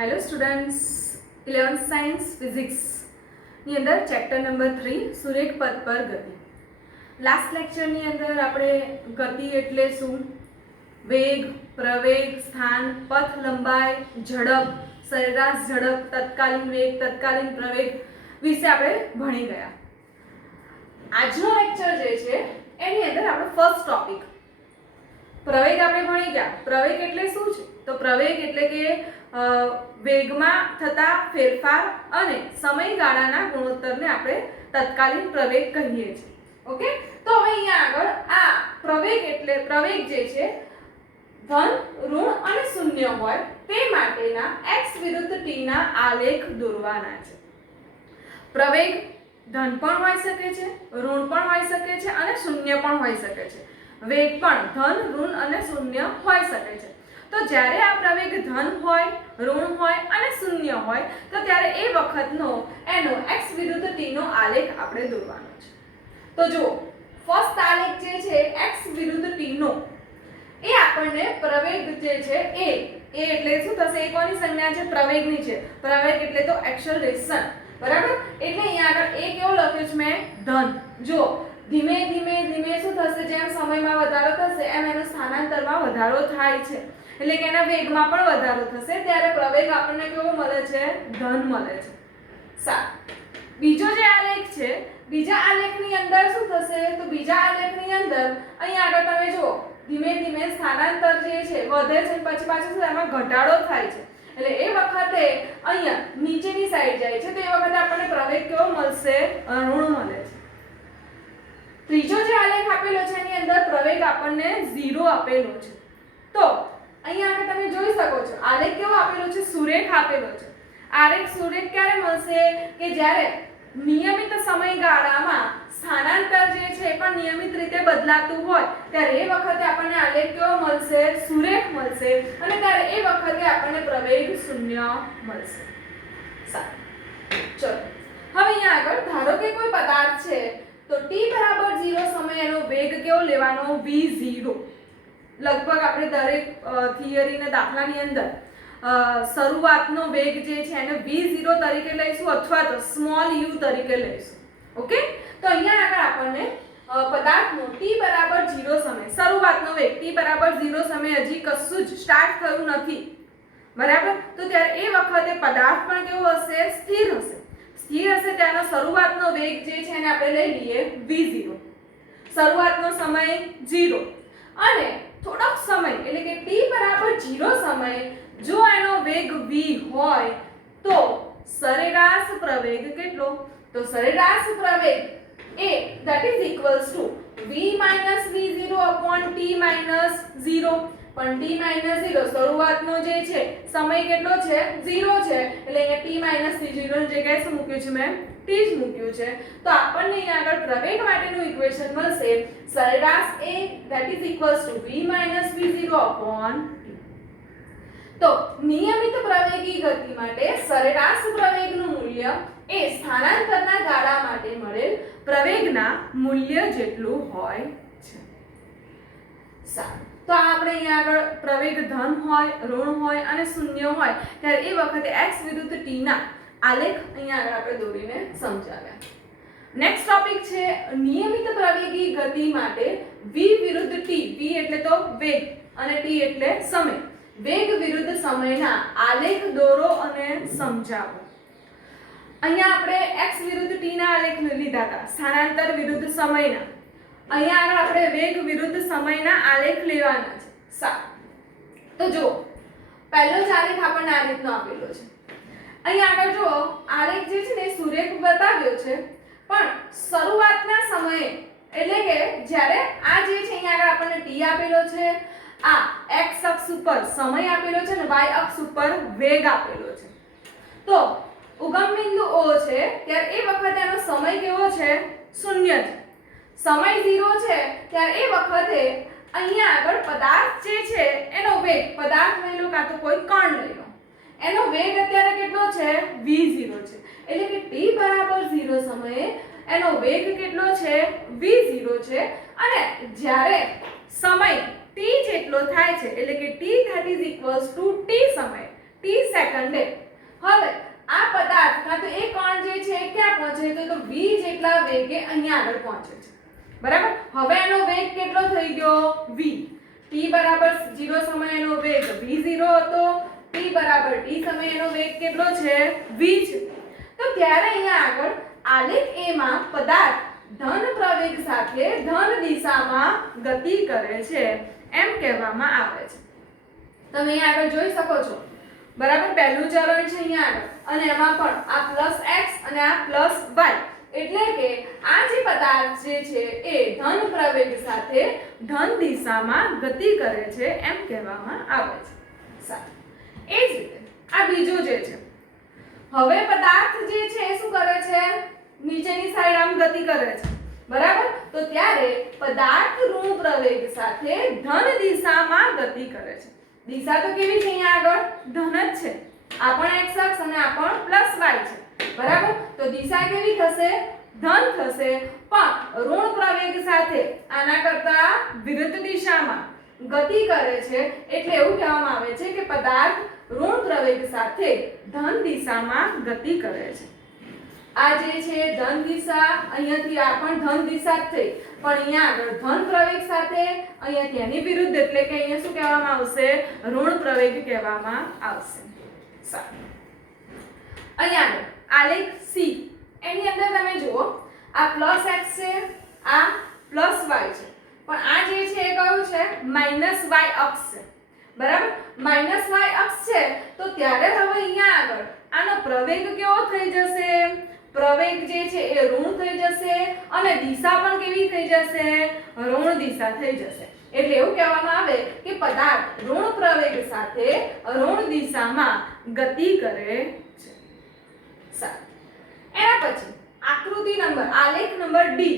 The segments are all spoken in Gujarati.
હેલો સ્ટુડન્ટ્સ, 11th સાયન્સ ફિઝિક્સની અંદર ચેપ્ટર નંબર 3 સુરેખ પથ પર ગતિ. લાસ્ટ લેક્ચરની અંદર આપણે ગતિ એટલે શું, વેગ, પ્રવેગ, સ્થાન, પથ લંબાઈ, ઝડપ, સરેરાશ ઝડપ, તત્કાલીન વેગ, તત્કાલીન પ્રવેગ વિશે આપણે ભણી ગયા. આજનો લેક્ચર જે છે એની અંદર આપણો ફર્સ્ટ ટોપિક પ્રવેગ આપણે ભણી ગયા. પ્રવેગ એટલે શું છે? તો પ્રવેગ એટલે કે વેગમાં થતા ફેરફાર અને સમયગાળાના ગુણોત્તરને આપણે તત્કાલીન પ્રવેગ કહીએ છીએ. ઓકે, તો હવે અહીંયા આગળ આ પ્રવેગ એટલે પ્રવેગ જે છે ધન, ઋણ અને શૂન્ય હોય તે માટેના x વિરુદ્ધ t ના આલેખ દોરવાના છે. પ્રવેગ ધન પણ હોઈ શકે છે, ઋણ પણ હોઈ શકે છે અને શૂન્ય પણ હોઈ શકે છે. વેગ પણ ધન, ઋણ અને શૂન્ય હોઈ શકે છે. તો જ્યારે આ પ્રવેગ ધન હોય, ઋણ હોય અને શૂન્ય હોય તો ત્યારે એ વખતનો એનો x વિરુદ્ધ t નો આલેખ આપણે દોરવાનો છે. તો જુઓ, ફર્સ્ટ આલેખ જે છે x વિરુદ્ધ t નો એ આપણને પ્રવેગ જે છે એ એટલે શું થશે? એ કોની સંજ્ઞા છે? પ્રવેગની છે. પ્રવેગ એટલે તો એક્સેલરેશન, બરાબર? એટલે અહીંયા આગળ એ કેવો લખ્યો છે મેં? ધન. જો ધીમે ધીમે ધીમે શું થશે? જેમ સમયમાં વધારો થશે એમ એનો સ્થાનાંતરમાં વધારો થાય છે, એટલે કે એના વેગમાં પણ વધારો થશે. ત્યારે પ્રવેગ આપણને કેવો મળે છે? ધન મળે છે. સારું, બીજો જે આલેખ છે, બીજા આલેખની અંદર શું થશે? તો બીજા આલેખની અંદર અહીંયા આગળ તમે જુઓ, ધીમે ધીમે સ્થાનાંતર જે છે વધે છે, પછી પાછું શું એમાં ઘટાડો થાય છે. એટલે એ વખતે અહીંયા નીચેની સાઈડ જાય છે, તો એ વખતે આપણને પ્રવેગ કેવો મળશે? ઋણ મળે છે. ત્રીજો જે આલેખ આપેલો છે એની અંદર પ્રવેગ આપણને 0 આપેલો છે. તો અહીંયા આગળ તમે જોઈ શકો છો આલેખ કેવો આપેલો છે? સુરેખ આપેલો છે. આલેખ સુરેખ ક્યારે મળશે? કે જ્યારે નિયમિત સમયગાળામાં સ્થાનાંતર જે છે એ પણ નિયમિત રીતે બદલાતું હોય ત્યારે એ વખતે આપણને આલેખ કેવો મળશે? સુરેખ મળશે. અને ત્યારે એ વખતે આપણને પ્રવેગ શૂન્ય મળશે. સારું, ચલો હવે અહીંયા આગળ ધારો કે કોઈ પદાર્થ છે તો t બરાબર 0 સમયે એનો વેગ કેવો લેવાનો? v0. લગભગ આપણે દરેક થિયરીના દાખલાની અંદર શરૂઆતનો વેગ જે છે એને v0 તરીકે લઈશું અથવા તો સ્મોલ u તરીકે લઈશું. ઓકે, તો અહીંયા આગળ આપણને પદાર્થનો t બરાબર 0 સમય શરૂઆતનો વેગ t બરાબર 0 સમય હજી કશું જ સ્ટાર્ટ થયું નથી, બરાબર? તો ત્યારે એ વખતે પદાર્થ પણ કેવો હશે? સ્થિર હશે. સ્થિર હશે ત્યાંનો શરૂઆતનો વેગ જે છે એને આપણે લઈ લઈએ v0. શરૂઆતનો સમય 0 અને થોડોક સમય એટલે કે t બરાબર 0 સમયે જો એનો વેગ v હોય તો સરેરાશ પ્રવેગ કેટલો? તો સરેરાશ પ્રવેગ એ that is equals to v minus v0 upon t minus 0. પણ t minus 0 શરૂઆતનો જે છે સમય કેટલો છે? 0 છે. એટલે અહીંયા t minus v0 ની જગ્યાએ શું મૂક્યું છે મેં? t જ મૂક્યું છે. તો આપણને અહીંયા આગળ પ્રવેગ માટેનું ઇક્વેશન મળશે સરેરાશ એ that is equals to v minus v0 upon t. તો નિયમિત પ્રવેગી ગતિ માટે સરેરાશ પ્રવેગનું મૂલ્ય એ સ્થાનાંતરના ગાળા માટે મળેલ પ્રવેગના મૂલ્ય જેટલું હોય છે. સારું, તો આપણે અહીંયા આગળ પ્રવેગ ધન હોય, ઋણ હોય અને શૂન્ય હોય ત્યારે એ વખતે x વિરુદ્ધ t ના આલેખ અહીંયા આગળ આપણે દોરીને સમજાવ્યા. નેક્સ્ટ ટોપિક છે નિયમિત પ્રવેગી ગતિ માટે v વિરુદ્ધ t. v એટલે તો વેગ અને t એટલે સમય. વેગ વિરુદ્ધ સમયના આલેખ દોરો અને સમજાવો. અહીંયા આપણે x વિરુદ્ધ t ના આલેખ લીધા હતા, સ્થાનાંતર વિરુદ્ધ સમયના. અહીંયા આગળ આપણે વેગ વિરુદ્ધ સમયના આલેખ લેવાના છે. સારું, તો જો પહેલો જ આલેખ આપણને આ રીતનો આપેલો છે. અહીંયા આગળ જો આલેખ જે છે ને સુરેખ બતાવ્યો છે, પણ શરૂઆતના સમયે એટલે કે જ્યારે આ જે છે અહીંયા આગળ આપણને t આપેલો છે, આ x અક્ષ ઉપર સમય આપેલો છે ને y અક્ષ ઉપર વેગ આપેલો છે. તો ઉગમ બિંદુ O છે ત્યારે એ વખતે એનો સમય કેવો છે? 0 છે. સમય 0 છે ત્યારે એ વખતે અહીંયા આગળ પદાર્થ જે છે એનો વેગ, પદાર્થ લઈ લો કાં તો કોઈ કણ લઈ લો, એનો વેગ અત્યારે કેટલો છે? v0 છે. એટલે કે t બરાબર 0 સમયે એનો વેગ કેટલો છે? v0 છે. અને જ્યારે સમય t જેટલો થાય છે એટલે કે t that is equals to t સમય t સેકન્ડે હવે આ પદાર્થ કાં તો એ કણ જે છે એ ક્યાં પહોંચે તો v જેટલા વેગે અહીંયા આગળ પહોંચે છે બરાબર હવે એનો વેગ કેટલો થઈ ગયો v t બરાબર 0 સમયે એનો વેગ v0 હતો t બરાબર t સમયે એનો વેગ કેટલો છે v છે તો ત્યારે અહીંયા આગળ આલેખ A માં પદાર્થ ધન પ્રવેગ સાથે ધન દિશામાં ગતિ કરે છે એમ કહેવામાં આવે છે તમે અહીંયા આગળ જોઈ શકો છો બરાબર પહેલું ચરણ છે અહીંયા આગળ અને એમાં પણ આ +x અને આ +y એટલે કે આ જે પદાર્થ જે છે એ ધન પ્રવેગ સાથે ધન દિશામાં ગતિ કરે છે એમ કહેવામાં આવે છે સારું એ જ રીતે આ બીજું જે છે હવે પદાર્થ જે છે એ શું કરે છે નીચેની સાઈડ આમ ગતિ કરે છે બરાબર તો ત્યારે પદાર્થ ઋણ પ્રવેગ સાથે ધન દિશામાં ગતિ કરે છે દિશા તો કેવી છે અહીંયા આગળ ધન જ છે આ પણ x અક્ષ અને આ પણ +y છે બરાબર તો દિશા કેવી થશે ધન થશે પણ ઋણ પ્રવેગ સાથે આના કરતા વિરુદ્ધ દિશામાં ગતિ કરે છે એટલે એવું કહેવામાં આવે છે કે પદાર્થ ઋણ પ્રવેગ સાથે ધન દિશામાં ગતિ કરે છે આ જે છે ધન દિશા અહીંયાથી આ પણ ધન દિશા જ થઈ પણ અહીંયા આગળ ધન પ્રવેગ સાથે અહીંયાથી એની વિરુદ્ધ એટલે કે અહીંયા શું કહેવામાં આવશે ઋણ પ્રવેગ કહેવામાં આવશે સારું અહીંયા આગળ આલેખ C એની અંદર તમે જુઓ આ +x છે આ +y છે પણ આ જે છે એ કયું છે -y અક્ષ છે બરાબર -y અક્ષ છે તો ત્યારે હવે અહીંયા આગળ આનો પ્રવેગ કેવો થઈ જશે પ્રવેગ જે છે એ ઋણ થઈ જશે અને દિશા પણ કેવી થઈ જશે ઋણ દિશા થઈ જશે એટલે એવું કહેવામાં આવે કે પદાર્થ ઋણ પ્રવેગ સાથે ઋણ દિશામાં ગતિ કરે છે સારું એના પછી આકૃતિ નંબર આલેખ નંબર D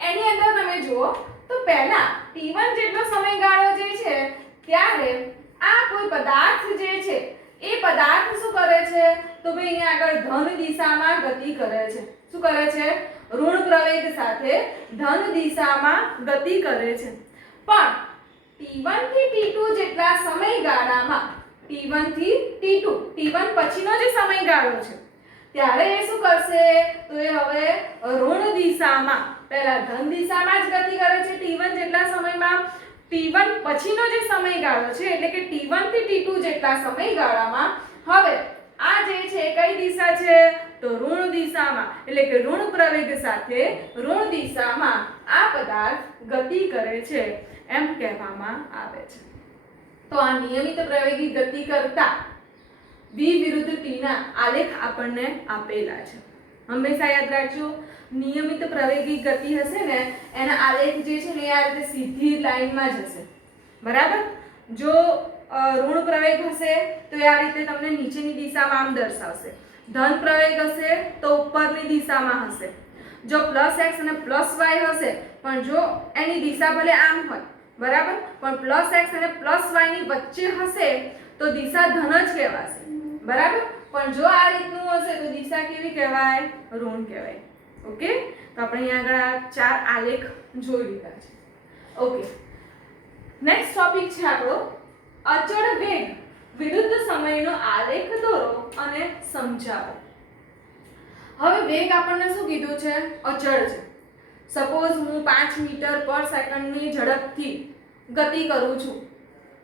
એની અંદર તમે જુઓ તો પહેલા t1 જેટલો સમયગાળો જે છે ત્યારે આ કોઈ પદાર્થ જે છે એ પદાર્થ શું કરે છે તો ભાઈ અહીંયા આગળ ધન દિશામાં ગતિ કરે છે શું કરે છે ઋણ પ્રવેગ સાથે ધન દિશામાં ગતિ કરે છે પણ t1 થી t2 જેટલા સમયગાળામાં t1 થી t2 t1 પછીનો જે સમયગાળો છે ત્યારે એ શું કરશે તો એ હવે ઋણ દિશામાં પહેલા ધન દિશામાં જ ગતિ કરે છે t1 જેટલા સમયમાં t1 પછીનો જે સમયગાળો છે એટલે કે t1 થી t2 જેટલા સમયગાળામાં હવે આ જે છે કઈ દિશા છે તો ઋણ દિશામાં એટલે કે ઋણ પ્રવેગ સાથે ઋણ દિશામાં આ પદાર્થ ગતિ કરે છે એમ કહેવામાં આવે છે તો આ નિયમિત પ્રવેગી ગતિ કરતા v વિરુદ્ધ t ના આલેખ આપણને આપેલા છે હંમેશા યાદ રાખજો નિયમિત પ્રવેગી ગતિ હશે ને એના આલેખ જે છે ને આ રીતે સીધી લાઈનમાં જ હશે બરાબર જો ઋણ પ્રવેગ હશે તો આ રીતે તમને નીચેની દિશામાં આમ દર્શાવશે ધન પ્રવેગ હશે તો ઉપરની દિશામાં હશે જો +x અને +y હશે પણ જો એની દિશા ભલે આમ હોય બરાબર પણ +x અને +y ની વચ્ચે હશે તો દિશા ધન જ કહેવાશે બરાબર પણ જો આ રીતનું હશે તો દિશા કેવી કહેવાય ઋણ કહેવાય ઓકે તો આપણે અહીંયા આગળ આ ચાર આલેખ જોઈ લીધા છે ઓકે નેક્સ્ટ ટોપિક છે આપણો અચળ વેગ વિરુદ્ધ સમયનો આલેખ દોરો અને સમજાવો હવે વેગ આપણને શું કીધું છે અચળ છે સપોઝ હું 5 મીટર પર સેકન્ડની ઝડપથી ગતિ કરું છું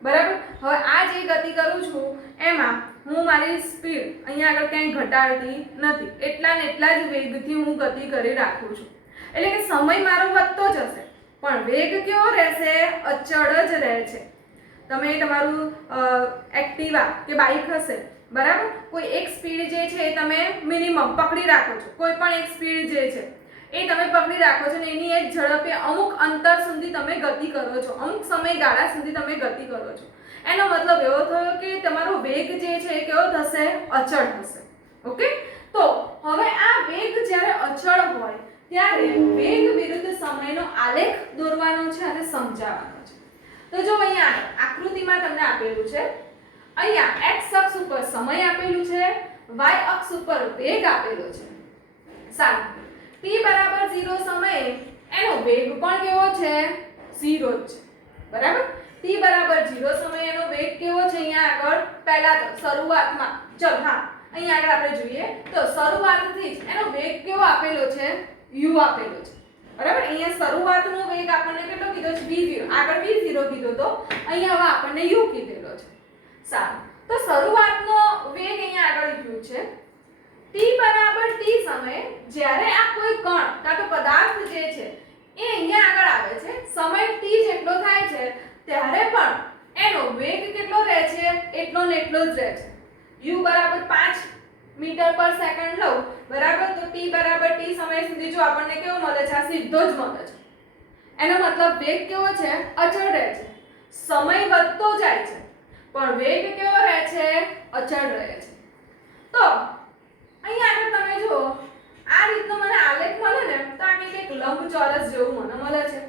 બરાબર હવે આ જે ગતિ કરું છું એમાં હું મારી સ્પીડ અહીંયા આગળ ક્યાંય ઘટાડતી નથી એટલા ને એટલા જ વેગથી હું ગતિ કરી રાખું છું એટલે કે સમય મારો વધતો જશે પણ વેગ કેવો રહેશે અચળ જ રહે છે તમે તમારું એક્ટિવા કે બાઇક હશે બરાબર કોઈ એક સ્પીડ જે છે એ તમે મિનિમમ પકડી રાખો છો કોઈ પણ એક સ્પીડ જે છે એ તમે પકડી રાખો છો ને એની એક ઝડપે અમુક અંતર સુધી તમે ગતિ કરો છો અમુક સમયગાળા સુધી તમે ગતિ કરો છો એનો મતલબ એવો થયો કે તમારો વેગ જે છે એ કેવો થશે અચળ થશે ઓકે તો હવે આ વેગ જ્યારે અચળ હોય ત્યારે વેગ વિરુદ્ધ સમયનો આલેખ દોરવાનો છે અને સમજાવવાનો છે તો જો અહીંયા આકૃતિમાં તમને આપેલું છે અહીંયા x અક્ષ ઉપર સમય આપેલું છે y અક્ષ ઉપર વેગ આપેલો છે સારું t બરાબર 0 સમયે એનો વેગ પણ કેવો છે 0 જ છે બરાબર t બરાબર 0 સમયે એનો વેગ કેવો છે અહીંયા આગળ પહેલા તો શરૂઆતમાં ચલ હા અહીંયા આગળ આપણે જોઈએ તો શરૂઆતથી જ એનો વેગ કેવો આપેલો છે u આપેલો છે બરાબર અહીંયા શરૂઆતનો વેગ આપણને કેટલો કીધો છે v0 આગળ v0 કીધો તો અહીંયા હવે આપણને u કીધેલો છે સારું તો શરૂઆતનો વેગ અહીંયા આગળ u છે t બરાબર t સમયે જ્યારે આ કોઈ કણ કાં તો પદાર્થ જે છે એ અહીંયા આગળ આવે છે સમય t જેટલો થાય છે ત્યારે પણ એનો વેગ કેટલો રહે છે એટલો ને એટલો જ રહે છે u બરાબર 5 મીટર પર સેકન્ડ લઉં બરાબર તો t બરાબર t સમય સુધી જો આપણને કેવો મળે છે આ સીધો જ મળે છે એનો મતલબ વેગ કેવો છે અચળ રહે છે સમય વધતો જાય છે પણ વેગ કેવો રહે છે અચળ રહે છે તો અહીંયા આગળ તમે જો આ રીતનો મને આલેખ મળે ને તો આ કંઈક લંબચોરસ જેવું મને મળે છે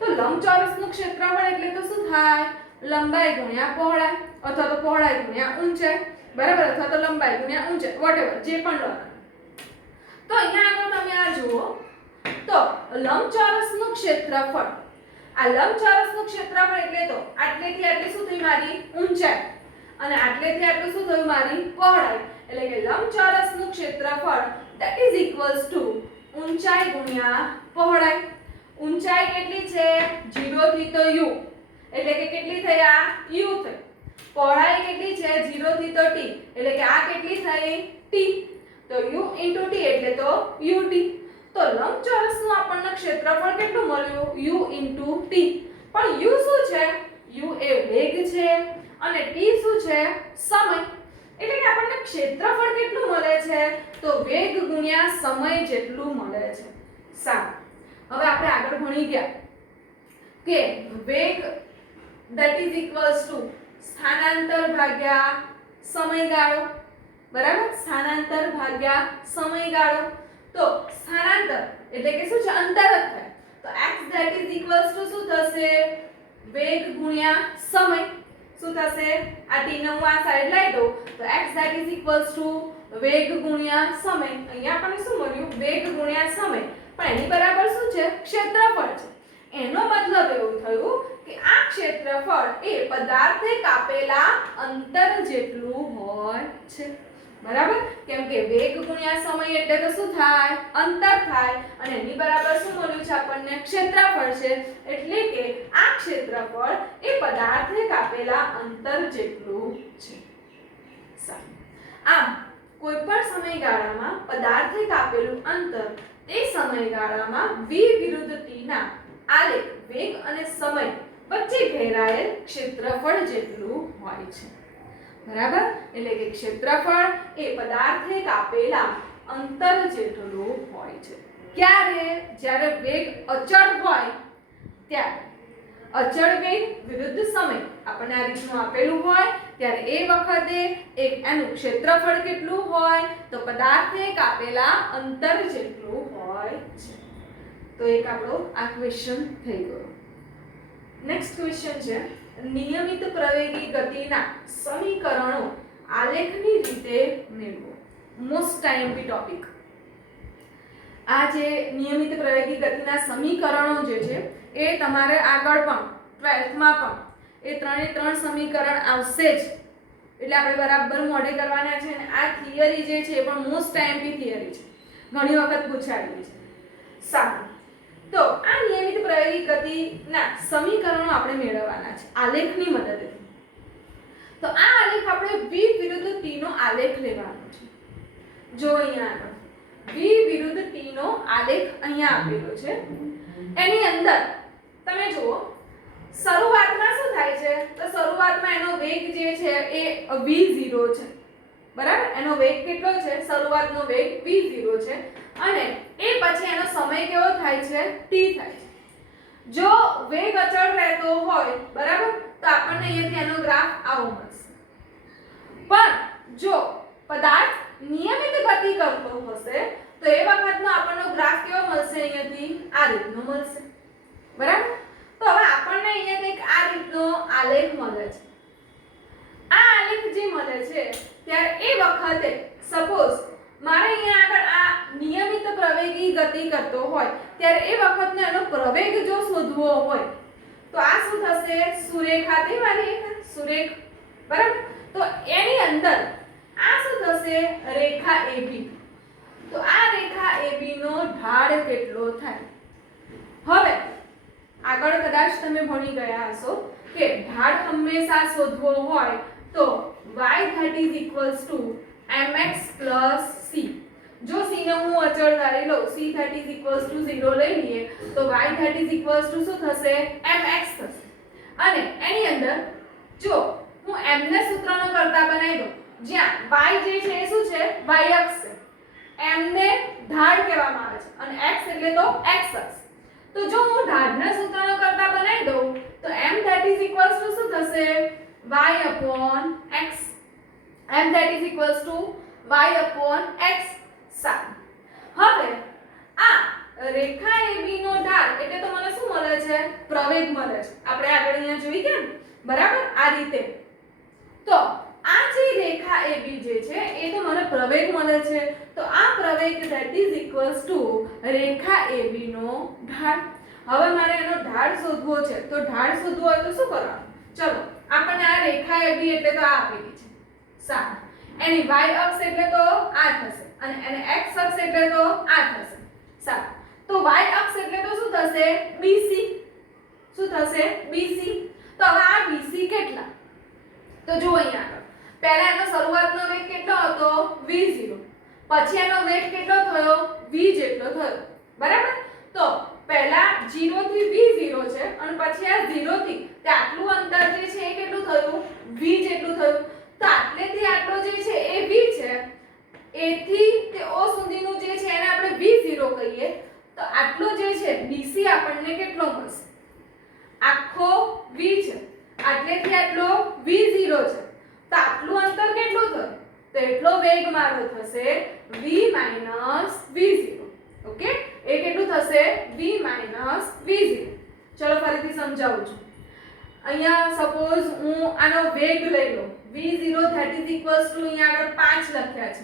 તો લંબચોરસનું ક્ષેત્રફળ એટલે તો શું થાય લંબાઈ ગુણ્યા પહોળાઈ અથવા તો પહોળાઈ ગુણ્યા ઊંચાઈ બરાબર અથવા તો લંબાઈ ગુણ્યા ઊંચાઈ વોટેવર જે પણ લો તો અહીંયા આગળ તમે આ જુઓ તો લંબચોરસનું ક્ષેત્રફળ આ લંબચોરસનું ક્ષેત્રફળ એટલે તો આટલેથી આટલી શું થઈ મારી ઊંચાઈ અને આટલેથી આટલું શું થયું મારી પહોળાઈ એટલે કે લંબચોરસનું ક્ષેત્રફળ that is equals to ઊંચાઈ ગુણ્યા પહોળાઈ ઊંચાઈ કેટલી છે 0 થી તો u એટલે કે કેટલી થઈ આ u થઈ પહોળાઈ કેટલી છે 0 થી તો t એટલે કે આ કેટલી થઈ t તો u t એટલે તો ut તો લંબચોરસનું આપણને ક્ષેત્રફળ કેટલું મળ્યું u t પણ u શું છે u એ વેગ છે અને t શું છે સમય એટલે કે આપણને ક્ષેત્રફળ કેટલું મળે છે તો વેગ ગુણ્યા સમય જેટલું મળે છે સારું હવે આપણે આગળ ભણી ગયા કે વેગ that is equals to સ્થાનાંતર ભાગ્યા સમયગાળો બરાબર સ્થાનાંતર ભાગ્યા સમયગાળો તો સ્થાનાંતર એટલે કે શું છે અંતર જ થાય તો x that is equals to શું થશે વેગ ગુણ્યા સમય શું થશે આ t નો હું આ સાઈડ લઈ દઉં તો x that is equals to વેગ ગુણ્યા સમય અહીંયા આપણને શું મળ્યું વેગ ગુણ્યા સમય પણ એની બરાબર શું છે ક્ષેત્રફળ છે એનો મતલબ એવું થયું કે આ ક્ષેત્રફળ એ પદાર્થે કાપેલા અંતર જેટલું હોય છે બરાબર કેમ કે વેગ ગુણ્યા સમય એટલે તો શું થાય અંતર થાય અને એની બરાબર શું મળ્યું છે આપણને ક્ષેત્રફળ છે એટલે કે આ ક્ષેત્રફળ એ પદાર્થે કાપેલા અંતર જેટલું છે આમ કોઈ પણ સમયગાળામાં પદાર્થે કાપેલું અંતર તે સમયગાળામાં v વિરુદ્ધ t ના આલેખ વેગ અને સમય વચ્ચે ઘેરાયેલ ક્ષેત્રફળ જેટલું હોય છે બરાબર એટલે કે ક્ષેત્રફળ એ પદાર્થે કાપેલા અંતર જેટલું હોય છે ક્યારે જ્યારે વેગ અચળ હોય ત્યારે અચળ વેગ વિરુદ્ધ સમય આપણને આ રીતનું આપેલું હોય ત્યારે એ વખતે એક એનું ક્ષેત્રફળ કેટલું હોય તો પદાર્થે કાપેલા અંતર જેટલું હોય છે તો એક આપણો આ ક્વેશ્ચન થઈ ગયો નેક્સ્ટ ક્વેશ્ચન છે નિયમિત પ્રવેગી ગતિના સમીકરણો આલેખની રીતે મેળવો મોસ્ટ ટાઈમપી ટોપિક આ જે નિયમિત પ્રવેગી ગતિના સમીકરણો જે છે એ તમારે આગળ પણ 12th માં પણ એ ત્રણે ત્રણ સમીકરણ આવશે જ એટલે આપણે બરાબર મોઢે કરવાના છે અને આ થિયરી જે છે એ પણ મોસ્ટ ટાઈમપી થિયરી છે ઘણી વખત પૂછાયેલી છે સારું તો આ નિયમિત પ્રવેગી ગતિના સમીકરણો આપણે મેળવવાના છે આલેખની મદદથી તો આ આલેખ આપણે v વિરુદ્ધ t નો આલેખ લેવાનો છે જો અહીંયા આગળ v વિરુદ્ધ t નો આલેખ અહીંયા આપેલો છે એની અંદર તમે જુઓ શરૂઆતમાં શું થાય છે તો શરૂઆતમાં એનો વેગ જે છે એ v0 છે બરાબર એનો વેગ કેટલો છે શરૂઆતનો વેગ v0 છે અને એ પછી એનો સમય કેવો થાય છે t થાય છે જો વેગ અચળ રહેતો હોય બરાબર તો આપણને અહીંયાથી એનો ગ્રાફ આવો મળશે પણ જો પદાર્થ નિયમિત ગતિ કરતો હશે તો એ વખતનો આપણનો ગ્રાફ કેવો મળશે અહીંયાથી આ રીતનો મળશે બરાબર તો હવે આપણને અહીંયા કંઈક આ રીતનો આલેખ મળે છે આ આલેખ જે મળે છે ત્યારે એ વખતે સપોઝ મારે અહીંયા આગળ આ નિયમિત પ્રવેગી ગતિ કરતો હોય ત્યારે એ વખતનો એનો પ્રવેગ જો શોધવો હોય તો આ શું થશે સુરેખા દેવાની સુરેખ બરાબર તો એની અંદર આ શું થશે રેખા AB તો આ રેખા AB નો ઢાળ કેટલો થાય હવે આગળ કદાચ તમે ભણી ગયા હશો કે ઢાળ હંમેશા શોધવો હોય તો y that is equals to mx plus c જો c ને હું અચળ ધારી લઉં c that is equals to 0 લઈ લઈએ તો y that is equals to શું થશે mx થશે અને એની અંદર જો હું m ને સૂત્રનો કરતા બનાવી દઉં જ્યાં y જે છે એ શું છે y અક્ષ છે m ને ઢાળ કહેવામાં આવે છે અને x એટલે તો x અક્ષ તો જો હું ઢાળના સૂત્રનો કરતા બનાવી દઉં તો m that is equals to શું થશે y upon x m that is equals to y upon x સારું હવે આ રેખા AB નો ઢાળ એટલે તો મને શું મળે છે પ્રવેગ મળે છે આપણે આગળ અહીંયા જોઈ ગયા બરાબર આ રીતે તો આ જે રેખા AB જે છે એ તો મને પ્રવેગ મળે છે તો આ પ્રવેગ that is equals to Rekha AB નો ઢાળ હવે મારે એનો ઢાળ શોધવો છે તો ઢાળ શોધવો હોય તો શું કરવાનું ચલો આપણને આ રેખા AB એટલે તો આ આપેલી છે સારું એની y અક્ષ એટલે તો આ થશે અને એને x અક્ષ એટલે તો આ થશે સારું તો y અક્ષ એટલે તો શું થશે BC શું થશે BC તો હવે આ BC કેટલા તો જો અહીંયા આગળ પહેલા એનો શરૂઆતનો વેગ કેટલો હતો v0 પછી એનો વેગ કેટલો થયો v જેટલો થયો બરાબર તો પહેલા 0 થી v0 છે અને પછી આ 0 થી તે આટલું અંતર જે છે એ કેટલું થયું v જેટલું થયું તો આટલેથી આટલો જે છે એ v છે a થી તે o સુધીનું જે છે એને આપણે v0 કહીએ તો આટલો જે છે bc આપણને કેટલો મળશે આખો v છે આટલેથી આટલો v0 છે તો આટલું અંતર કેટલું થયું તો એટલો વેગ મારો થશે v v0 ઓકે એ કેટલું થશે v v0 ચલો ફરીથી સમજાવું છું અહીંયા સપોઝ હું આનો વેગ લઈ લઉં v0 that is equals to અહીંયા આગળ 5 લખ્યા છે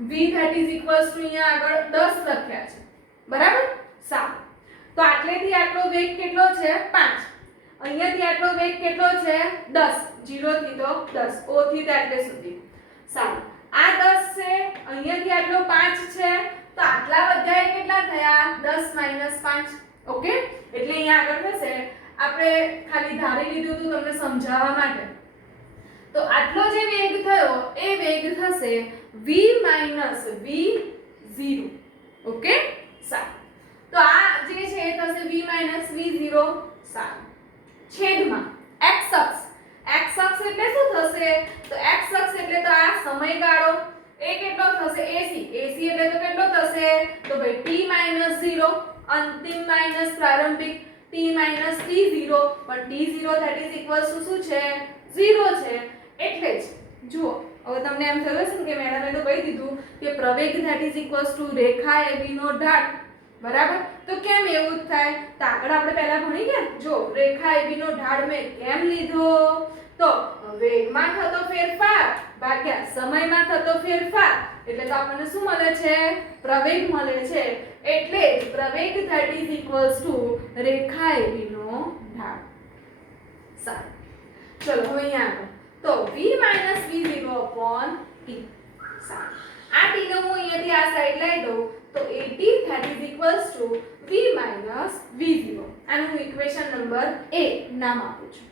v that is equals to અહીંયા આગળ 10 લખ્યા છે બરાબર સારું તો આટલેથી આટલો વેગ કેટલો છે 5 અહીંયાથી આટલો વેગ કેટલો છે 10 0 થી તો 10 o થી તે આટલે સુધી સારું આ 10 છે અહીંયાથી આટલો 5 છે તો આટલા બધા કેટલા થયા 10 5 ઓકે એટલે અહીંયા આગળ થશે આપણે ખાલી ધારી લીધું હતું તમને સમજાવવા માટે તો આટલો જે વેગ થયો એ વેગ થશે v v0 ઓકે સારું તો આ જે છે એ થશે v v0 સારું છેદમાં x અક્ષ એટલે શું થશે તો x અક્ષ એટલે તો આ સમયગાળો એ કેટલો થશે ac એટલે તો કેટલો થશે તો ભાઈ t 0 અંતિમ માઈનસ પ્રારંભિક t t0 પણ t0 that is equals to શું છે 0 છે એટલે જ જુઓ હવે તમને એમ થયું છે કે મેડમે તો કહી દીધું કે પ્રવેગ that is equals to Rekha AB નો ઢાળ બરાબર તો કેમ એવું જ થાય તો આગળ આપણે પહેલા ભણી ગયા જો રેખા AB નો ઢાળ મેં કેમ લીધો તો વેગમાં થતો ફેરફાર ભાગ્યા સમયમાં થતો ફેરફાર એટલે તો આપણને શું મળે છે પ્રવેગ મળે છે એટલે જ પ્રવેગ that is equals to Rekha AB નો ઢાળ સારું ચલો હવે અહીંયા આગળ તો v v0 upon t સારું આ t ને હું અહીંયાથી આ સાઈડ લઈ દઉં તો at that is equals to v v0 આનું હું ઇક્વેશન નંબર a નામ આપું છું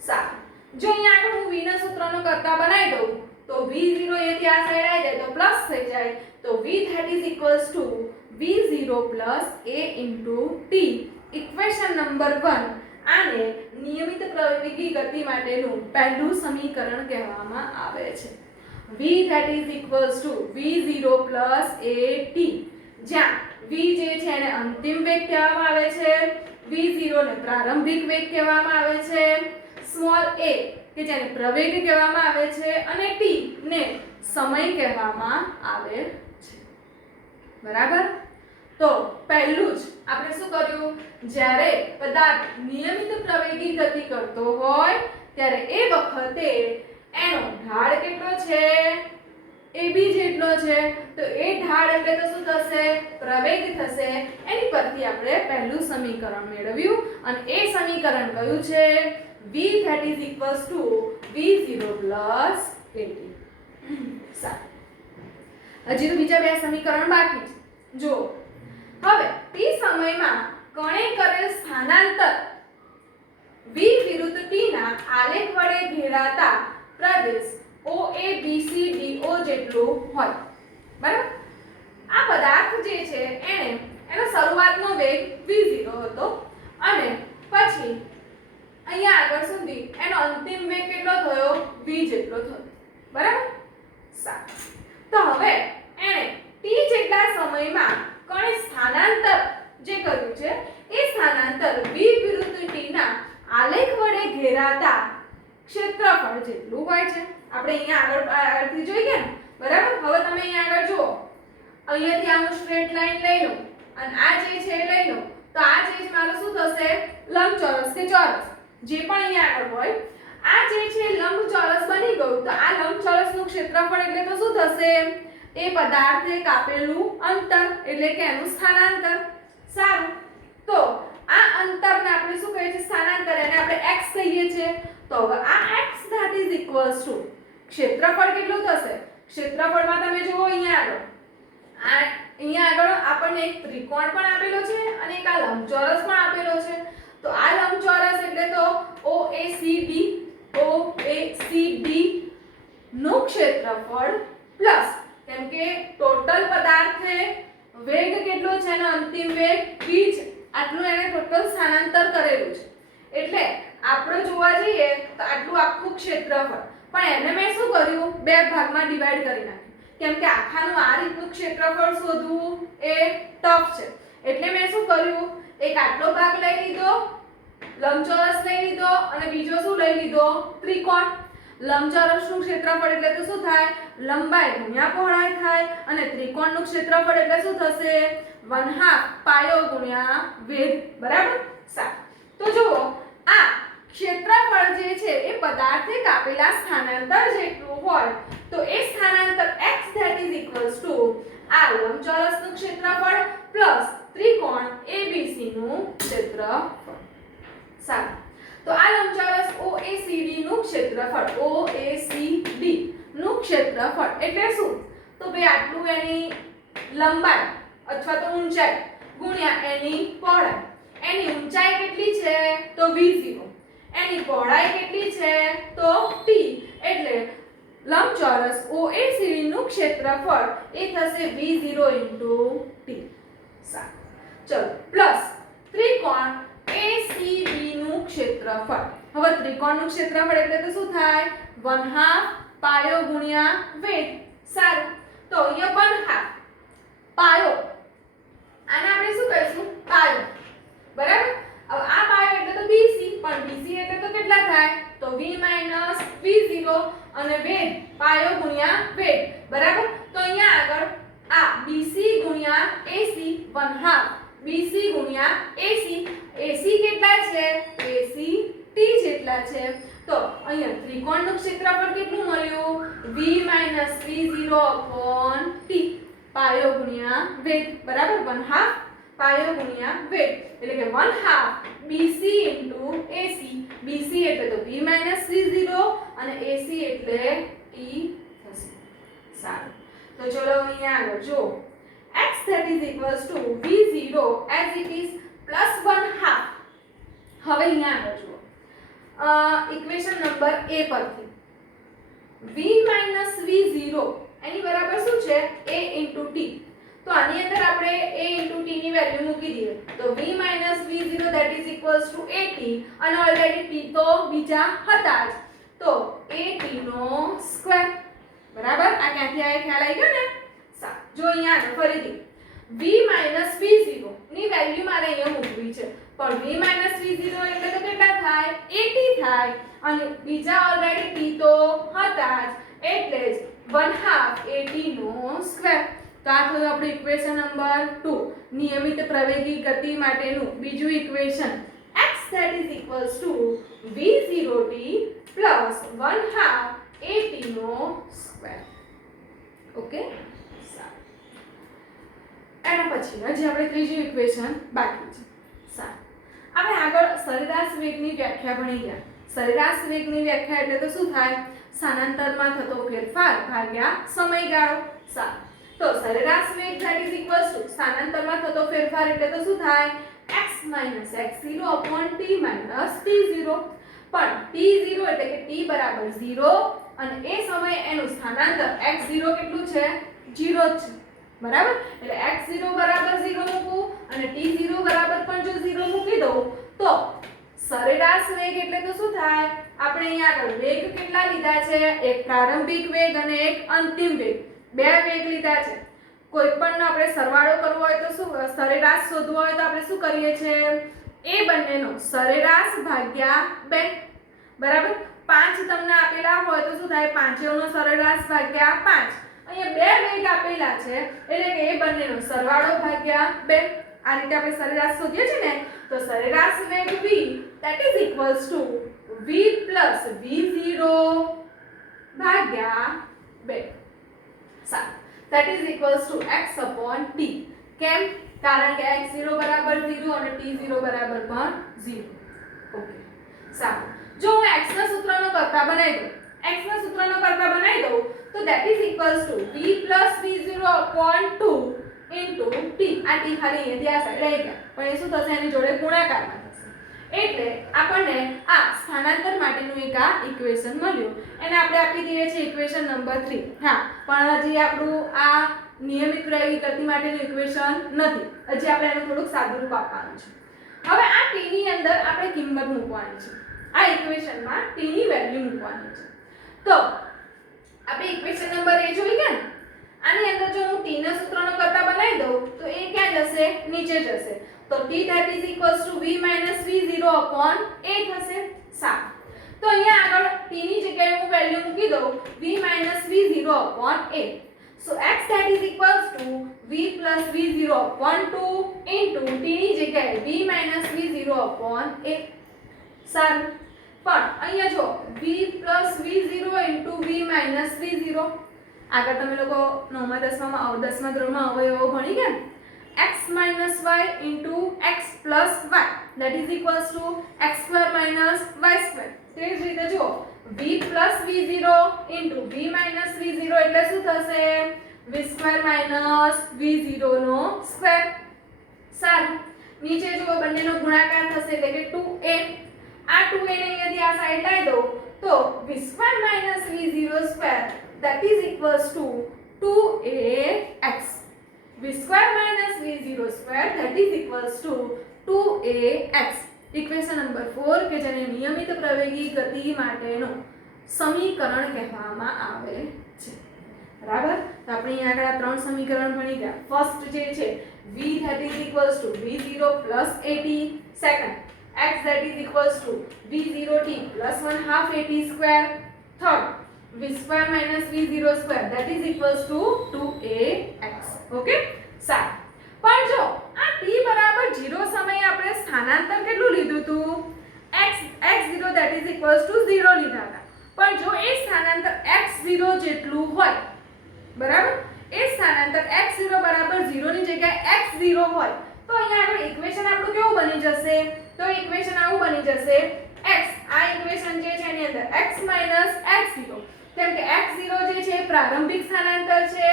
સારું જો અહીંયા આગળ હું v ના સૂત્રનો કરતા બનાવી દઉં તો v0 અહીંયાથી આ સાઈડ આવી જાય તો પ્લસ થઈ જાય તો v that is equals to v0 plus a into t equation number 1 આને નિયમિત પ્રવેગી ગતિ માટેનું પહેલું સમીકરણ કહેવામાં આવે છે v that is equals to v0 plus at જ્યાં v જે છે એને અંતિમ વેગ કહેવામાં આવે છે v0 ને પ્રારંભિક વેગ કહેવામાં આવે છે સ્મોલ a કે જેને પ્રવેગ કહેવામાં આવે છે અને t ને સમય કહેવામાં આવે છે બરાબર તો પહેલું જ આપણે શું કર્યું જ્યારે પદાર્થ નિયમિત પ્રવેગી ગતિ કરતો હોય ત્યારે એ વખતે એનો ઢાળ કેટલો છે AB જેટલો છે તો એ ઢાળ એટલે તો શું થશે પ્રવેગ થશે એની પરથી આપણે પહેલું સમીકરણ મેળવ્યું અને એ સમીકરણ કયું છે v that is equals to v0 plus 80 સારું હજી તો બીજા બે સમીકરણ બાકી છે જો હવે t સમયમાં કણે કરેલ સ્થાનાંતર v વિરુદ્ધ t ના આલેખ વડે ઘેરાતા પ્રદેશ OABCDO જેટલું હોય બરાબર આ પદાર્થ જે છે એનો શરૂઆતનો વેગ v0 હતો અને પછી અહીંયા આગળ સુધી એનો અંતિમ વેગ કેટલો થયો v જેટલો થયો બરાબર સારું તો હવે એણે t જેટલા સમયમાં કણે સ્થાનાંતર જે કર્યું છે એ સ્થાનાંતર v વિરુદ્ધ t ના આલેખ વડે ઘેરાતા ક્ષેત્રફળ જેટલું હોય છે આપણે અહીંયા આગળથી જોઈએ ને બરાબર હવે તમે અહીંયા આગળ જુઓ અહીંયાથી આમ સ્ટ્રેટ લાઈન લઈ લો અને આ જે છે લઈ લો તો આ જે મારું શું થશે લંબચોરસ કે ચોરસ જે પણ અહીંયા આગળ હોય આ જે છે લંબચોરસ બની ગયું તો આ લંબચોરસનું ક્ષેત્રફળ એટલે તો શું થશે એ પદાર્થે કાપેલું અંતર એટલે કે એનું સ્થાનાંતર સારું તો આ અંતરને આપણે શું કહીએ છીએ સ્થાનાંતર એને આપણે x કહીએ છીએ તો હવે આ x that is equals to ક્ષેત્રફળ કેટલું થશે ક્ષેત્રફળમાં તમે જુઓ અહીંયા આગળ આપણને એક ત્રિકોણ પણ આપેલો છે અને એક આ લંબચોરસ પણ આપેલો છે તો આ લંબચોરસ એટલે તો OACD નું ક્ષેત્રફળ પ્લસ કેમ કે ટોટલ પદાર્થે વેગ કેટલો છે એનો અંતિમ વેગ v છે આટલું એને ટોટલ સ્થાનાંતર કરેલું છે એટલે આપણે જોવા જઈએ તો આટલું આખું ક્ષેત્રફળ પણ એને મેં શું કર્યું બે ભાગમાં ડિવાઈડ કરી નાખ્યું કેમ કે આખાનું આ રીતનું ક્ષેત્રફળ શોધવું એ ટફ છે એટલે મેં શું કર્યું એક આટલો ભાગ લઈ લીધો લંબચોરસ લઈ લીધો અને બીજો શું લઈ લીધો ત્રિકોણ લંબચોરસનું ક્ષેત્રફળ એટલે તો શું થાય લંબાઈ ગુણ્યા પહોળાઈ થાય અને ત્રિકોણનું ક્ષેત્રફળ એટલે શું થશે 1/2 પાયો ગુણ્યા વેધ બરાબર સારું તો જુઓ આ ક્ષેત્રફળ જે છે એ પદાર્થે કાપેલા સ્થાનાંતર જેટલું હોય તો એ સ્થાનાંતર x that is equals to આ લંબચોરસનું ક્ષેત્રફળ પ્લસ ત્રિકોણ ABC નું ક્ષેત્રફળ સારું તો આ લંબચોરસ OACD નું ક્ષેત્રફળ OACD નું ક્ષેત્રફળ એટલે શું તો ભાઈ આટલું એની લંબાઈ અથવા તો ઊંચાઈ ગુણ્યા એની પહોળાઈ એની ઊંચાઈ કેટલી છે તો v0 એની પહોળાઈ કેટલી છે તો t એટલે લંબચોરસ OACD નું ક્ષેત્રફળ એ થશે v0 * t સારું ચલો પ્લસ ત્રિકોણ ACB નું ક્ષેત્રફળ હવે ત્રિકોણનું ક્ષેત્રફળ એટલે તો શું થાય 1/2 પાયો ગુણ્યા વેધ સારું તો અહીંયા 1/2 પાયો આને આપણે શું કહીશું પાયો બરાબર હવે આ પાયો એટલે તો BC પણ BC એટલે તો કેટલા થાય તો v - v0 અને વેધ પાયો ગુણ્યા વેધ બરાબર તો અહીંયા આગળ આ BC ગુણ્યા AC 1/2 BC ગુણ્યા AC AC કેટલા છે AC t જેટલા છે તો અહીંયા ત્રિકોણનું ક્ષેત્રફળ કેટલું મળ્યું v - v0 / t પાયો ગુણ્યા વેધ બરાબર 1/2 પાયો ગુણ્યા વેધ એટલે કે 1/2 BC * AC BC એટલે તો v - v0 અને AC એટલે t થશે સારું તો ચલો અહીંયા આગળ જો x that is equals to v0 as it is plus 1/2 હવે અહીંયા આગળ જુઓ ઇક્વેશન નંબર a પરથી v - v0 એની બરાબર શું છે a * t તો આની અંદર આપણે a * t ની વેલ્યુ મૂકી દઈએ તો v - v0 that is equals to at અને ઓલરેડી t તો બીજા હતા જ તો at નો સ્ક્વેર બરાબર આ ક્યાંથી આવે ખ્યાલ આવી ગયો ને સારું જો અહીંયા આગળ ફરીથી v - v0 ની વેલ્યુ મારે અહીંયા મૂકવી છે પણ v - v0 એટલે તો કેટલા થાય 80 થાય અને બીજા ઓલરેડી t તો હતા જ એટલે જ 1/2 80 નો સ્ક્વેર તો આ થયું આપણું ઇક્વેશન નંબર 2 નિયમિત પ્રવેગી ગતિ માટેનું બીજું equation x that is equals to v0t plus 1/2 at નો સ્ક્વેર ઓકે, એના પછી હજી આપણે ત્રીજી ઇક્વેશન બાકી છે. સારું, આપણે આગળ સરેરાશ વેગની વ્યાખ્યા ભણી ગયા. સરેરાશ વેગની વ્યાખ્યા એટલે તો શું થાય? સ્થાનાંતરમાં થતો ફેરફાર ભાગ્યા સમયગાળો. સારું, તો સરેરાશ વેગ ધેટ ઇઝ ઇક્વલ્સ ટુ સ્થાનાંતરમાં થતો ફેરફાર એટલે તો શું થાય? x - x0 t - t0. પણ t0 એટલે કે t બરાબર 0 અને એ સમયે એનું સ્થાનાંતર x0 કેટલું છે? 0 જ છે. બરાબર, એટલે x0 બરાબર 0 મૂકું અને t0 બરાબર પણ જો 0 મૂકી દઉં તો સરેરાશ વેગ એટલે તો શું થાય? આપણે અહીંયા આગળ વેગ કેટલા લીધા છે? એક પ્રારંભિક વેગ અને એક અંતિમ વેગ. બે વેગ લીધા છે. કોઈ પણ આપણે સરવાળો કરવો હોય તો શું, સરેરાશ શોધવો હોય તો આપણે શું કરીએ છીએ? એ બંનેનો સરેરાશ ભાગ્યા 2. બરાબર, 5 તમને આપેલા હોય તો શું થાય? 5 નો સરેરાશ ભાગ્યા 5. અહીંયા બે વેગ આપેલા છે એટલે કે એ બંનેનો સરવાળો ભાગ્યા 2. આ રીતે આપણે સરેરાશ શોધીએ છીએ ને, તો સરેરાશ વેગ v that is equals to v plus v0 ભાગ્યા 2. સારું, that is equals to x upon t. કેમ? કારણ કે x0 બરાબર 0 અને t0 બરાબર પણ 0. ઓકે, સારું, જો હું x ના સૂત્રનો કર્તા બનાવી દઉં, x ના સૂત્રનો કર્તા બનાવી દઉં તો that is equals to v plus v0 upon 2 into t. આ t ખાલી અહીંયાથી આ સાઈડ આવી ગયા, પણ એ શું થશે? એની જોડે ગુણાકારમાં થશે. એટલે આપણને આ સ્થાનાંતર માટેનું એક આ ઇક્વેશન મળ્યું. એને આપણે આપી દઈએ છીએ ઇક્વેશન નંબર 3. હા, પણ હજી આપણું આ નિયમિત પ્રાયોગિક ગતિ માટેનું ઇક્વેશન નથી. હજી આપણે એનું થોડુંક સાદું રૂપ આપવાનું છે. હવે આ t ની અંદર આપણે કિંમત મૂકવાની છે. આ ઇક્વેશનમાં t ની વેલ્યુ મૂકવાની છે. તો આપણે ઇક્વેશન નંબર એ જોઈ ગયા ને, આની અંદર જો હું t ના સૂત્રનો કર્તા બનાવી દઉં તો એ ક્યાં જશે? નીચે જશે. તો t that is equals to v minus v0 upon a થશે. સારું, તો અહીંયા આગળ t ની જગ્યાએ હું વેલ્યુ મૂકી દઉં v minus v0 upon a. So x that is equals to v plus v0 upon 2 into t ની જગ્યાએ v minus v0 upon a. સારું, પણ અહીંયા જો v plus v0 into v minus v0. આગળ તમે લોકો 9મા 10મા ધોરણમાં અવયવો ભણી ગયા. x minus y into x plus y that is equals to x square minus y square. તે જ રીતે જો v plus v0 into v minus v0 એટલે શું થશે? v square minus v0 નો સ્ક્વેર. સારું, નીચે જો બંનેનો ગુણાકાર થશે એટલે કે 2a. આ 2a ને અહીંયાથી આ સાઈડ લાવી દઉં તો v square minus v0 square that is equals to 2ax. v square minus v0 square that is equals to 2ax. Equation number 4 કે જેને નિયમિત પ્રવેગી ગતિ માટેનું સમીકરણ કહેવામાં આવે છે. બરાબર, તો આપણે અહીં આગળ આ ત્રણ સમીકરણ ભણી ગયા. ફર્સ્ટ જે છે v that is equals to v0 plus at. Second x that is equals to v0t plus 1/2 at square. Third v square minus v0 square that is equals to 2ax. Okay, સારું, પણ જો આ t બરાબર 0 સમયે આપણે સ્થાનાંતર કેટલું લીધું હતું? x0 that is equals to 0 લીધા હતા. પણ જો એ સ્થાનાંતર x0 જેટલું હોય, બરાબર, એ સ્થાનાંતર x0 બરાબર 0 ની જગ્યાએ x0 હોય તો અહીંયા આગળ ઇક્વેશન આપણું કેવું બની જશે? તો ઇક્વેશન આવું બની જશે x. આ ઇક્વેશન જે છે એની અંદર x x0, કેમ કે x0 જે છે પ્રારંભિક સ્થાનાંતર છે,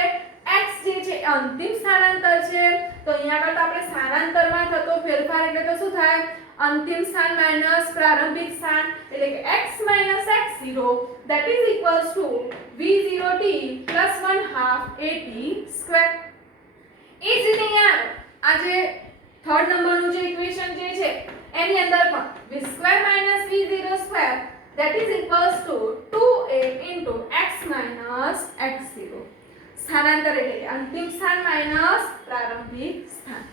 x જે છે અંતિમ સ્થાનાંતર છે. તો અહીંયા આગળ તો આપણે સ્થાનાંતરમાં થતો ફેરફાર એટલે તો શું થાય? અંતિમ સ્થાન માઈનસ પ્રારંભિક સ્થાન એટલે કે x x0 that is equals to v0t plus 1/2 at square. એ જ રીતે અહીંયા આ જે થર્ડ નંબરનું જે ઇક્વેશન જે છે એની અંદર પણ v square minus v0 square that is equals to 2a into x minus x0. સ્થાનાંતર એટલે અંતિમ સ્થાન માઈનસ પ્રારંભિક સ્થાન.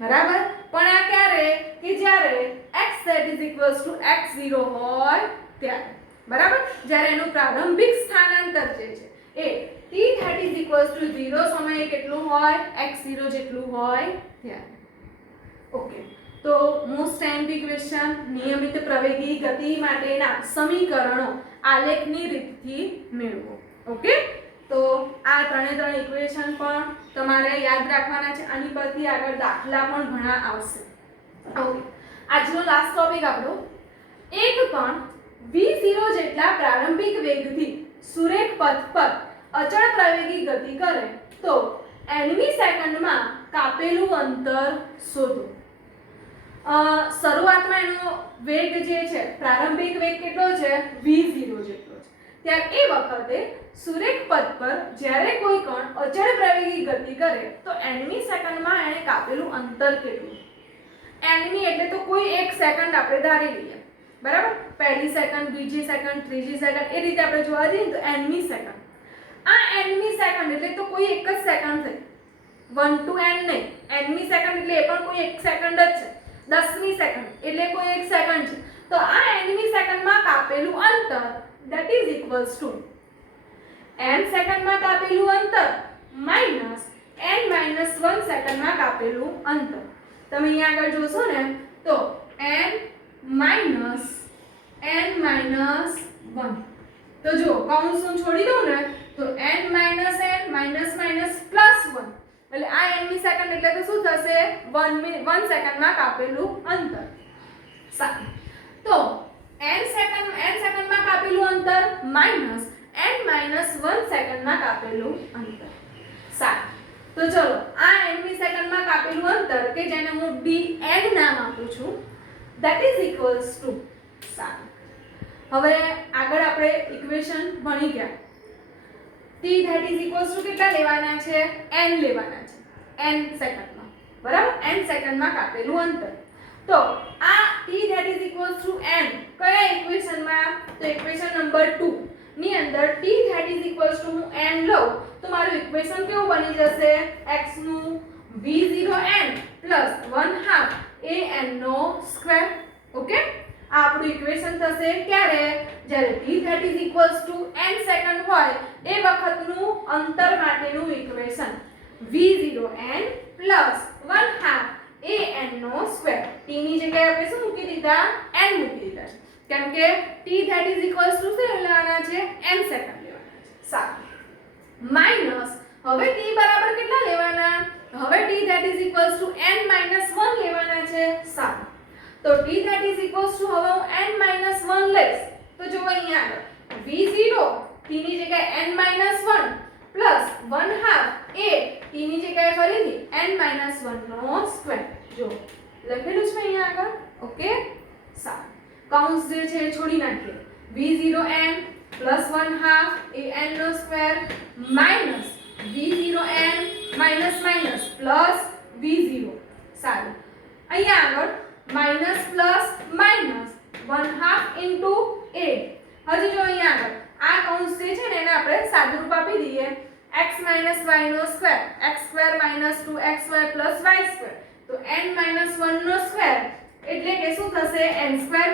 બરાબર, પણ આ ક્યારે? કે જ્યારે x that is equals to x0 હોય ત્યારે. બરાબર, જ્યારે એનું પ્રારંભિક સ્થાનાંતર જે છે એ t that is equals to 0 સમયે કેટલું હોય? x0 જેટલું હોય ત્યારે. ઓકે, તો મોસ્ટ ટાઈમ ઇક્વેશન નિયમિત પ્રવેગી ગતિ માટેના સમીકરણો આલેખની રીતથી મેળવો. ઓકે, તો આ આ ત્રણ ઇક્વેશન પણ તમારે યાદ રાખવાના છે. આની પરથી આગળ દાખલા પણ ઘણા આવશે. ઓકે, આજનો લાસ્ટ ટોપિક આપણો, એક કણ v0 જેટલા પ્રારંભિક વેગથી સુરેખ પથ પર અચળ પ્રવેગી ગતિ કરે તો nમી સેકન્ડમાં કાપેલું અંતર શોધો. શરૂઆતમાં એનો વેગ જે છે, પ્રારંભિક વેગ કેટલો છે? v0 જેટલો છે. ત્યારે એ વખતે સુરેખ પથ પર જ્યારે કોઈ કણ અચળ પ્રવેગી ગતિ કરે તો nમી સેકન્ડમાં એણે કાપેલું અંતર કેટલું? nમી એટલે તો કોઈ એક સેકન્ડ આપણે ધારી લઈએ, બરાબર? પહેલી સેકન્ડ, બીજી સેકન્ડ, ત્રીજી સેકન્ડ, એ રીતે આપણે જોવા જઈએ તો nમી સેકન્ડ. આ nમી સેકન્ડ એટલે તો કોઈ એક જ સેકન્ડ થઈ, 1 to n નહીં. nમી સેકન્ડ એટલે એ પણ કોઈ એક સેકન્ડ જ છે. 10મી સેકન્ડ એટલે કોઈ એક સેકન્ડ છે. તો આ nમી સેકન્ડમાં કાપેલું અંતર that is equals to n સેકન્ડમાં કાપેલું અંતર માઈનસ n માઈનસ 1 સેકન્ડમાં કાપેલું અંતર. તમે અહીંયા આગળ જોશો ને તો n માઈનસ 1. તો જો કૌંસ હું છોડી દઉં ને તો n minus n minus minus plus 1, એટલે આ nમી સેકન્ડ એટલે તો શું થશે? 1 સેકન્ડમાં કાપેલું અંતર. તો n સેકન્ડમાં કાપેલું અંતર માઈનસ n માઈનસ 1 સેકન્ડમાં કાપેલું અંતર. સારું, તો ચલો આ nમી સેકન્ડમાં કાપેલું અંતર કે જેને હું dn નામ આપું છું that is equals to. સારું, હવે આગળ આપણે ઇક્વેશન ભણી ગયા. t that is equals to કેટલા લેવાના છે? n લેવાના છે, n સેકન્ડમાં, બરાબર? n સેકન્ડમાં કાપેલું અંતર. તો આ t that is equals to n કયા ઇક્વેશનમાં? તો ઇક્વેશન નંબર 2 ની અંદર t that is equals to હું n લઉં તો મારું ઇક્વેશન કેવું બની જશે? x નું v0n plus 1/2 an નો સ્ક્વેર. ઓકે, આ આપણું ઇક્વેશન થશે ક્યારે? જ્યારે t that is equals to n second હોય એ વખતનું અંતર માટેનું ઇક્વેશન v0n plus 1/2 an નો સ્ક્વેર. t ની જગ્યાએ આપણે શું મૂકી દીધા? n મૂકી દીધા છે, કેમ કે t that is equals to શું લેવાના છે? n સેકન્ડ લેવાના છે. સારું, માઈનસ હવે t બરાબર કેટલા લેવાના? હવે t that is equals to n minus 1 લેવાના છે. સારું, તો t that is equals to હવે હું n minus 1 લઈશ તો જો અહીંયા આગળ v0 t ની જગ્યાએ n minus 1 plus 1/2 a t ની જગ્યાએ ફરીથી n minus 1 નો સ્ક્વેર. જો લખેલું છે અહીંયા આગળ. ઓકે, સારું, કૌંસ જે છે એ છોડી નાખીએ. v0n plus 1/2 an નો square minus v0n minus minus plus v0. સારું, અહીંયા આગળ minus plus minus 1/2 into a. હજી જો અહીંયા આગળ આ કૌંસ જે છે ને એને આપણે સાદુરૂપ આપી દઈએ x minus y નો square, x square minus 2xy plus y square. તો n minus 1 નો સ્ક્વેર એટલે કે શું થશે? n square